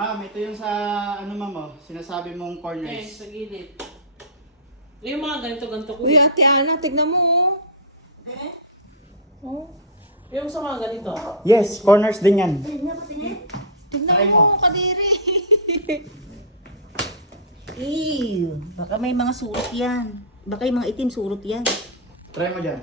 Ma'am, ito yung sa, ano ma'am oh, sinasabi mong Eh, corners. sa gilid. Yung mga ganito-ganito ko. Uy, Ate Ana, tignan mo. Oh. Yung sa mga ganito. Yes, corners din yan. Tignan Try mo. mo, kadiri. Ew, baka may mga surot yan. Baka yung mga itim surot yan. Try mo dyan.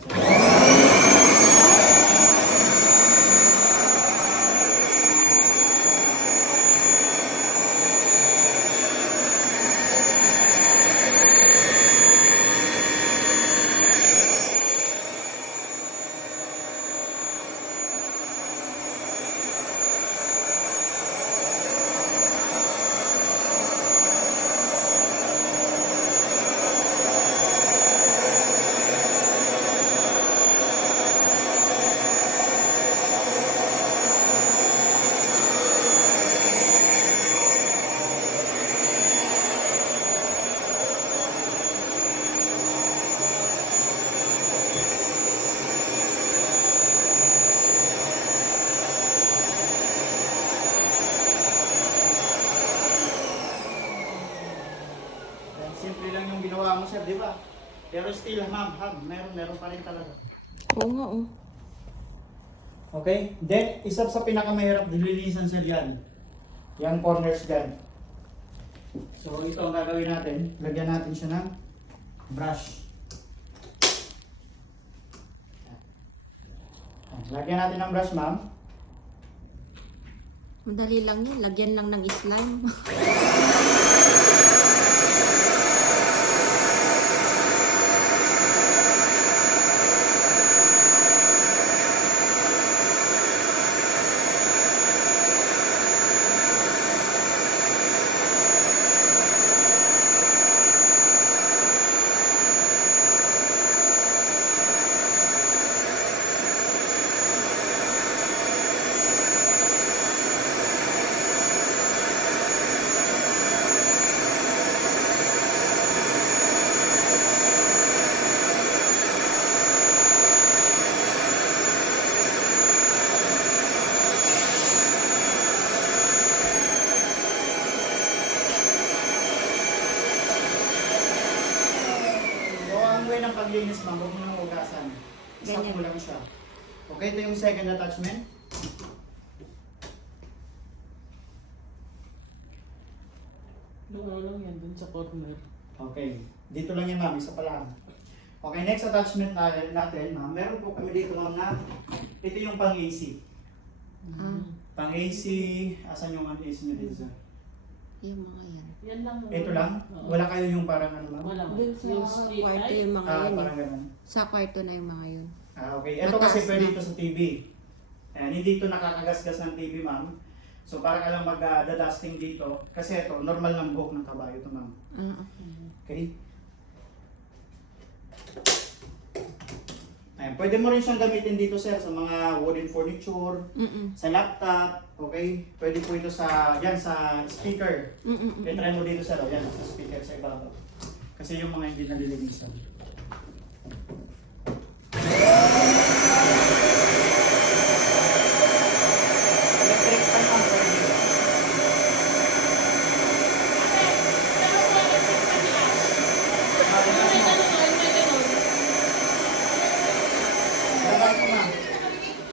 Simple lang yung ginawa mo sir, di ba? Pero still, ma'am, meron pa rin talaga. Oo nga, oh. Okay? Then, isa sa pinakamahirap dililisan sir yan. Yung corners dyan. So, ito ang gagawin natin. Lagyan natin siya ng brush. Lagyan natin ng brush, ma'am. Madali lang yun. Lagyan lang ng slime. So, ang way ng paglinis, ma'am, huwag mo nang ugasan. Isap mo lang siya. Okay, ito yung second attachment. Doon lang yan, dun sa corner. Okay. Dito lang yan, ma'am. Isa pa lang. Okay, next attachment natin, ma'am. Meron po kami dito, ma'am, na ito yung pang-AC. Ah, Pang-AC, asan yung AC nyo dito, sir? yung mga yan. Yan lang. Ito lang? Oo. Wala kayo yung parang ano, ma'am? Wala. Dun sa Yung street kwarto light. yung mga Ah, yan eh. parang ganun. Sa kwarto na yung mga yun. Ah, okay. Ito kasi Mataas pwede na. ito sa TV. Ayan, hindi ito nakakagasgas ng TV, ma'am. So, para ka lang mag-dusting dito. Kasi ito, normal ng buhok ng kabayo ito, ma'am. Ah, okay. Okay? Ayan, pwede mo rin siyang gamitin dito, sir, sa mga wooden furniture, sa laptop, okay? Pwede po ito sa, yan, sa speaker. Try mo dito, sir, o, yan, sa speaker sa ibabaw. Kasi yung mga hindi nalilinisan.